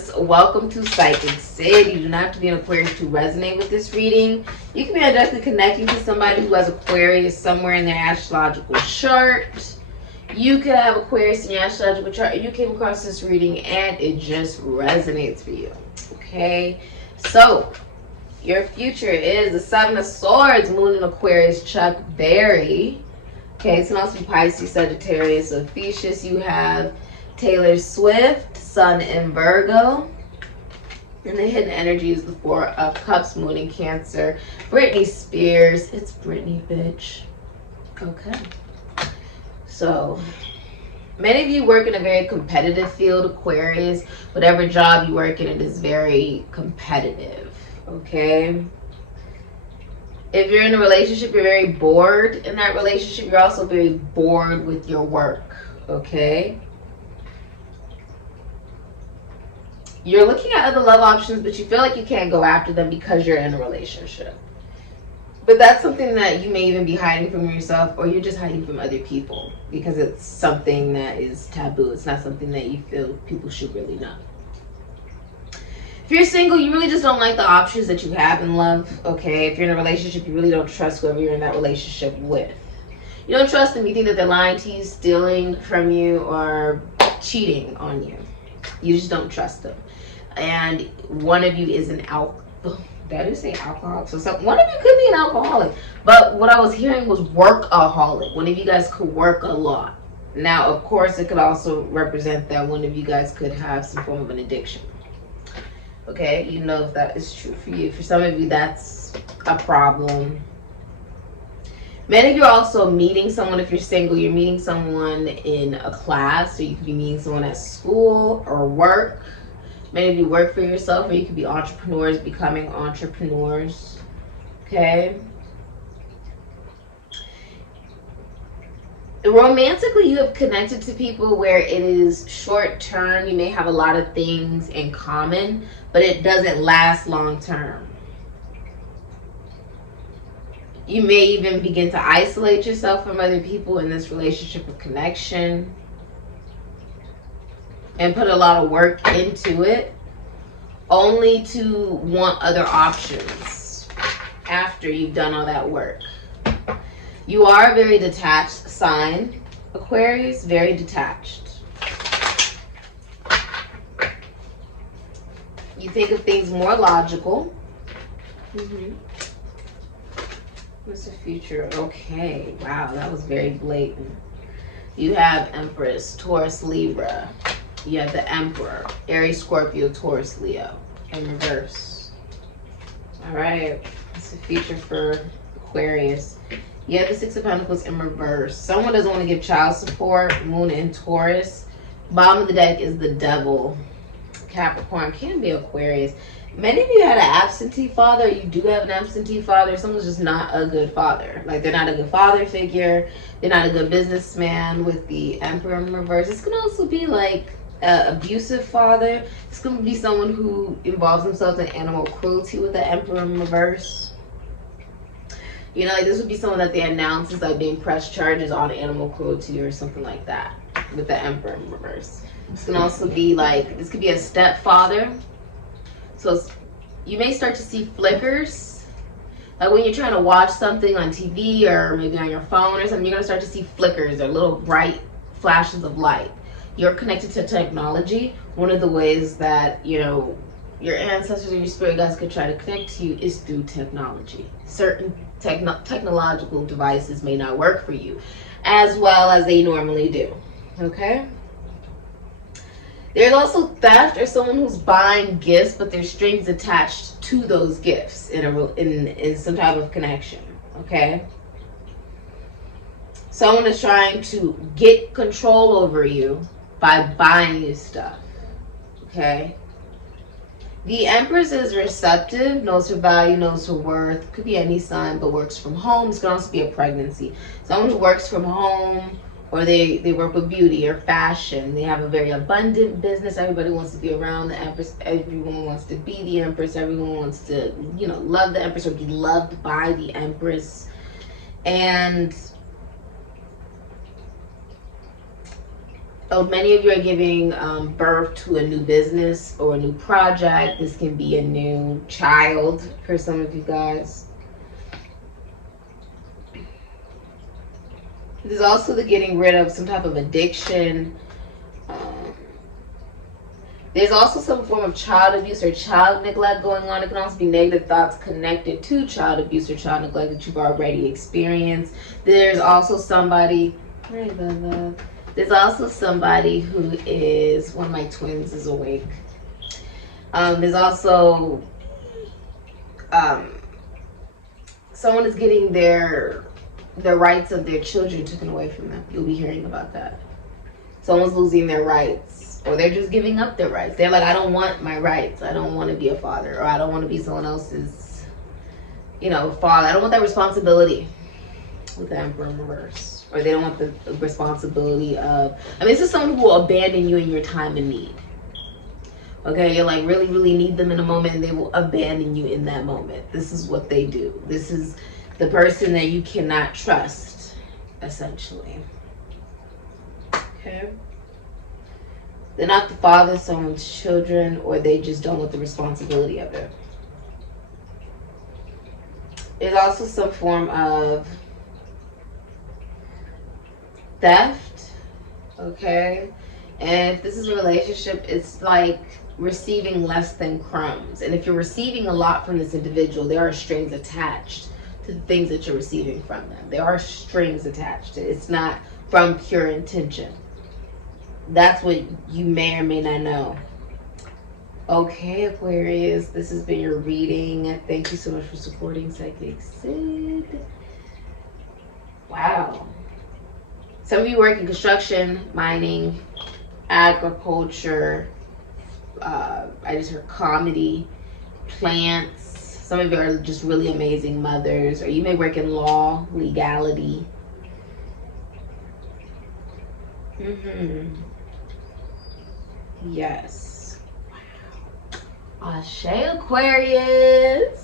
Aquarius, welcome to Psychic Sid. You do not have to be an Aquarius to resonate with this reading. You can be directly connecting to somebody who has Aquarius somewhere in their astrological chart. You could have Aquarius in your astrological chart. You came across this reading and it just resonates for you. Okay, so your future is the Seven of Swords, Moon in Aquarius, Chuck Berry. Okay, it's also Pisces, Sagittarius, Ophiuchus. You have Taylor Swift, Sun in Virgo. And the hidden energy is the Four of Cups, Moon in Cancer. Britney Spears. It's Britney, bitch. Okay. So, many of you work in a very competitive field, Aquarius. Whatever job you work in, it is very competitive. Okay? If you're in a relationship, you're very bored in that relationship. You're also very bored with your work. Okay? You're looking at other love options, but you feel like you can't go after them because you're in a relationship. But that's something that you may even be hiding from yourself, or you're just hiding from other people because it's something that is taboo. It's not something that you feel people should really know. If you're single, you really just don't like the options that you have in love, okay? If you're in a relationship, you really don't trust whoever you're in that relationship with. You don't trust them. You think that they're lying to you, stealing from you, or cheating on you. You just don't trust them. And one of you is an alcoholic. That is say alcoholic. So one of you could be an alcoholic. But what I was hearing was workaholic. One of you guys could work a lot. Now, of course, it could also represent that one of you guys could have some form of an addiction. Okay, you know if that is true for you. For some of you, that's a problem. Many of you are also meeting someone. If you're single, you're meeting someone in a class, or you could be meeting someone at school or work. Many of you work for yourself, or you could be entrepreneurs, becoming entrepreneurs. Okay. Romantically, you have connected to people where it is short term. You may have a lot of things in common, but it doesn't last long term. You may even begin to isolate yourself from other people in this relationship or connection and put a lot of work into it, only to want other options after you've done all that work. You are a very detached sign, Aquarius, very detached. You think of things more logical. What's the future? Okay, wow, that was very blatant. You have Empress, Taurus, Libra. You have the Emperor, Aries, Scorpio, Taurus, Leo, in reverse. All right, what's the future for Aquarius? You have the Six of Pentacles in reverse. Someone doesn't want to give child support, Moon in Taurus. Bottom of the deck is the Devil. Capricorn, can be Aquarius. Many of you had an absentee father. You do have an absentee father. Someone's just not a good father. Like, they're not a good father figure. They're not a good businessman with the Emperor in reverse. This can also be like an abusive father. It's going to be someone who involves themselves in animal cruelty with the Emperor in reverse. You know, like, this would be someone that they announce as like being pressed charges on animal cruelty or something like that with the Emperor in reverse. This can also be like, this could be a stepfather. So you may start to see flickers. Like when you're trying to watch something on TV or maybe on your phone or something, you're going to start to see flickers or little bright flashes of light. You're connected to technology. One of the ways that, you know, your ancestors or your spirit guides could try to connect to you is through technology. Certain technological devices may not work for you as well as they normally do. Okay? There's also theft, or someone who's buying gifts, but there's strings attached to those gifts in some type of connection. Okay? Someone is trying to get control over you by buying you stuff. Okay? The Empress is receptive, knows her value, knows her worth. Could be any sign, but works from home. This could also be a pregnancy. Someone who works from home, or they work with beauty or fashion. They have a very abundant business. Everybody wants to be around the Empress. Everyone wants to be the Empress. Everyone wants to, you know, love the Empress or be loved by the Empress. And Oh, many of you are giving birth to a new business or a new project. This can be a new child for some of you guys. There's also the getting rid of some type of addiction. There's also some form of child abuse or child neglect going on. It can also be negative thoughts connected to child abuse or child neglect that you've already experienced. There's also somebody, there's also somebody who is, one of my twins is awake. There's also someone is getting the rights of their children taken away from them. You'll be hearing about that. Someone's losing their rights, or they're just giving up their rights. They're like, I don't want my rights. I don't want to be a father, or I don't want to be someone else's, father. I don't want that responsibility with the Emperor in reverse. Or they don't want the responsibility of, this is someone who will abandon you in your time of need. Okay, you're like really, really need them in a moment, and they will abandon you in that moment. This is what they do. This is the person that you cannot trust, essentially. Okay. They're not the father of someone's children, or they just don't want the responsibility of it. There's also some form of theft, okay? And if this is a relationship, it's like receiving less than crumbs. And if you're receiving a lot from this individual, there are strings attached to the things that you're receiving from them. There are strings attached to it. It's not from pure intention. That's what you may or may not know. Okay, Aquarius, this has been your reading. Thank you so much for supporting Psychic Sid. Wow. Some of you work in construction, mining, agriculture. I just heard comedy, plants. Some of you are just really amazing mothers, or you may work in law, legality. Yes. Wow. Ashe, Aquarius.